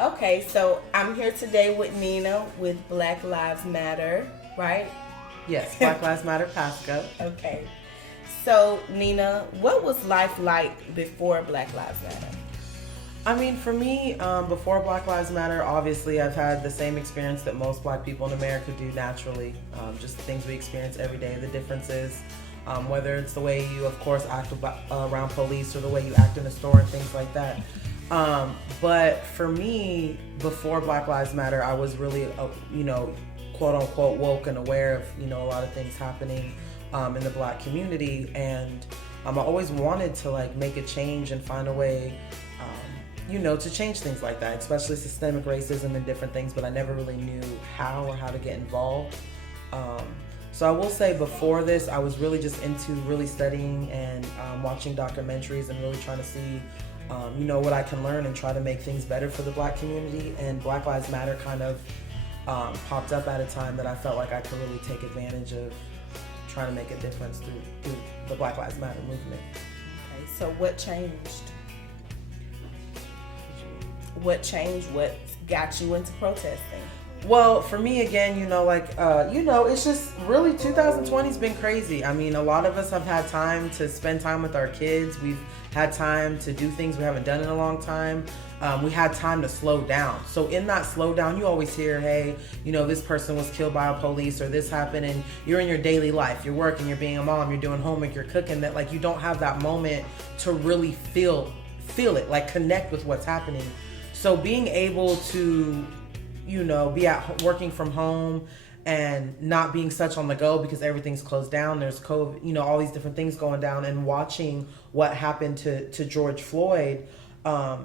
Okay, so I'm here today with Nina with Black Lives Matter, right? Yes, Black Lives Matter Pasco. Okay. So, Nina, what was life like before Black Lives Matter? I mean, for me, before Black Lives Matter, obviously I've had the same experience that most black people in America do naturally. Just the things we experience every day, the differences, whether it's the way you, of course, act around police or the way you act in a store and things like that. But for me, before Black Lives Matter, I was really, quote unquote, woke and aware of, a lot of things happening in the black community. And I always wanted to like make a change and find a way to change things like that, especially systemic racism and different things, but I never really knew how or how to get involved. So I will say before this, I was really just into really studying and watching documentaries and really trying to see, what I can learn and try to make things better for the black community. And Black Lives Matter kind of popped up at a time that I felt like I could really take advantage of trying to make a difference through the Black Lives Matter movement. Okay, so what changed? What changed? What got you into protesting? Well, for me, again, it's just really 2020's been crazy. I mean, a lot of us have had time to spend time with our kids. We've had time to do things we haven't done in a long time. We had time to slow down. So in that slowdown, you always hear, hey, this person was killed by a police or this happened, and you're in your daily life. You're working, you're being a mom, you're doing homework, you're cooking, that like you don't have that moment to really feel it, like connect with what's happening. So being able to, be working from home and not being such on the go because everything's closed down, there's COVID, all these different things going down, and watching what happened to George Floyd,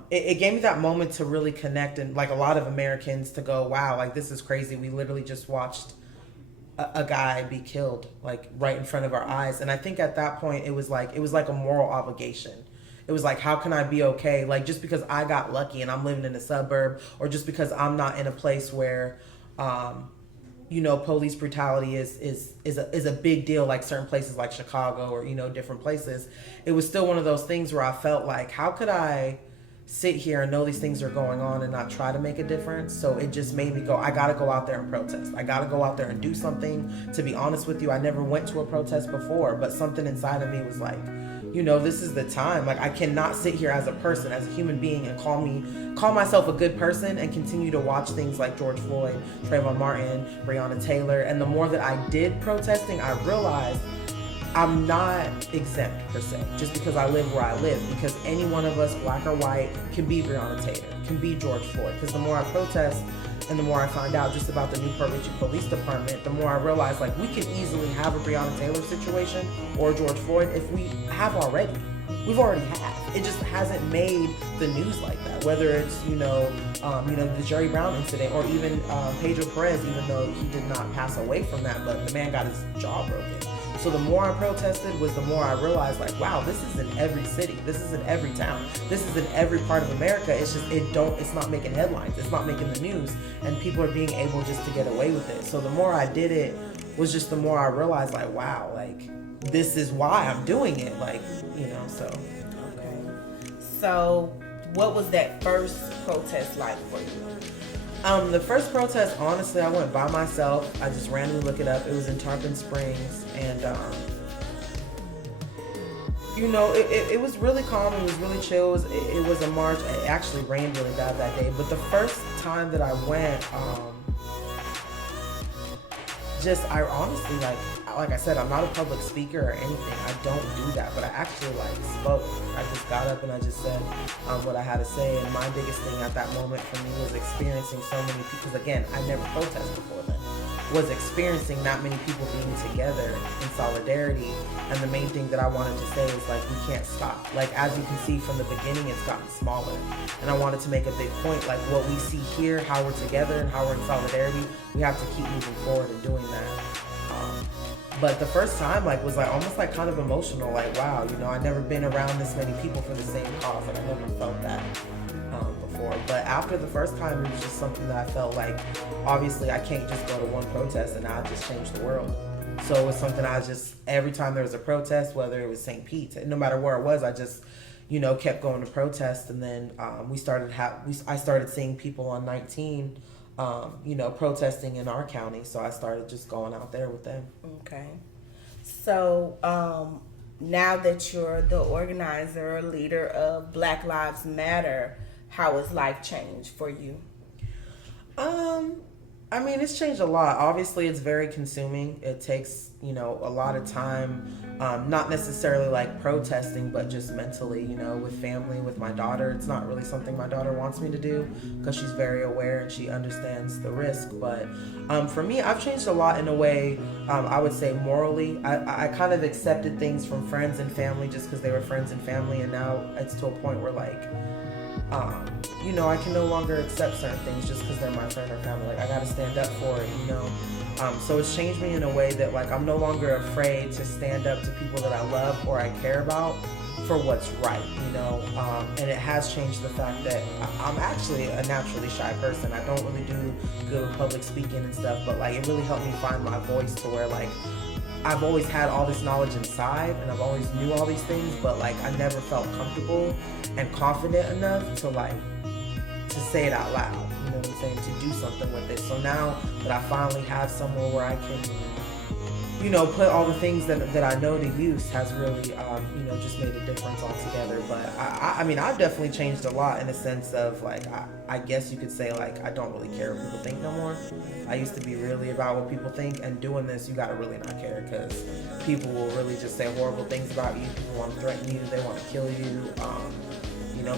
it gave me that moment to really connect, and like a lot of Americans to go, wow, like this is crazy. We literally just watched a guy be killed like right in front of our eyes. And I think at that point it was like a moral obligation. It was like, how can I be okay? Like, just because I got lucky and I'm living in a suburb, or just because I'm not in a place where, police brutality is a big deal, like certain places like Chicago or, different places. It was still one of those things where I felt like, how could I sit here and know these things are going on and not try to make a difference? So it just made me go, I gotta go out there and protest. I gotta go out there and do something. To be honest with you, I never went to a protest before, but something inside of me was like, this is the time. Like, I cannot sit here as a person, as a human being, and call myself a good person and continue to watch things like George Floyd, Trayvon Martin, Breonna Taylor. And the more that I did protesting, I realized I'm not exempt per se, just because I live where I live, because any one of us, black or white, can be Breonna Taylor, can be George Floyd. Because the more I protest and the more I find out just about the Newport Richey Police Department, the more I realize like we can easily have a Breonna Taylor situation or George Floyd if we have already. We've already have. It just hasn't made the news like that. Whether it's the Jerry Brown incident, or even Pedro Perez, even though he did not pass away from that, but the man got his jaw broken. So the more I protested was the more I realized like, wow, this is in every city. This is in every town. This is in every part of America. It's just, it's not making headlines. It's not making the news, and people are being able just to get away with it. So the more I did it was just the more I realized like, wow, like this is why I'm doing it. Like, so. Okay. So what was that first protest like for you? The first protest, honestly, I went by myself. I just randomly looked it up. It was in Tarpon Springs, and it was really calm. It was really chill. It was a march. It actually rained really bad that day. But the first time that I went, I honestly like I said, I'm not a public speaker or anything. I don't do that, but I actually spoke. I just got up and I just said what I had to say. And my biggest thing at that moment for me was experiencing so many people. Because again, I never protested before then. Was experiencing that many people being together in solidarity. And the main thing that I wanted to say is like, we can't stop. Like, as you can see from the beginning, it's gotten smaller. And I wanted to make a big point, like what we see here, how we're together and how we're in solidarity, we have to keep moving forward and doing that. But the first time was almost kind of emotional, like, wow, I never been around this many people for the same cause, and I never felt that before. But after the first time, it was just something that I felt like, obviously I can't just go to one protest and I'll just change the world. So it was something every time there was a protest, whether it was St. Pete's, no matter where it was, I just, kept going to protest, and then I started seeing people on 19, protesting in our county. So I started just going out there with them. Okay. So now that you're the organizer or leader of Black Lives Matter, how has life changed for you? I mean, it's changed a lot. Obviously, it's very consuming. It takes, a lot of time, not necessarily like protesting, but just mentally, with family, with my daughter. It's not really something my daughter wants me to do because she's very aware and she understands the risk. But for me, I've changed a lot in a way, I would say morally. I kind of accepted things from friends and family just because they were friends and family. And now it's to a point where I can no longer accept certain things just because they're my friend or family. Like, I got to stand up for it, So it's changed me in a way that, I'm no longer afraid to stand up to people that I love or I care about for what's right, And it has changed the fact that I'm actually a naturally shy person. I don't really do good with public speaking and stuff, but, it really helped me find my voice to where, I've always had all this knowledge inside and I've always knew all these things, but, I never felt comfortable and confident enough to say it out loud, you know what I'm saying, to do something with it. So now that I finally have somewhere where I can, put all the things that I know to use has really, just made a difference altogether. But I mean, I've definitely changed a lot in the sense of, I guess you could say, I don't really care what people think no more. I used to be really about what people think, and doing this, you gotta really not care because people will really just say horrible things about you. People want to threaten you, they want to kill you.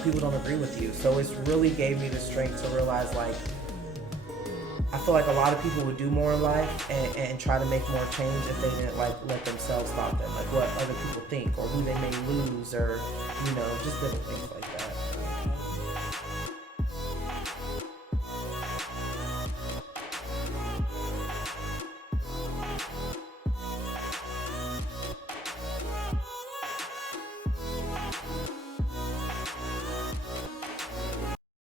People don't agree with you. So it's really gave me the strength to realize, I feel like a lot of people would do more in life and try to make more change if they didn't, let themselves stop them. What other people think or who they may lose or, just different things like that.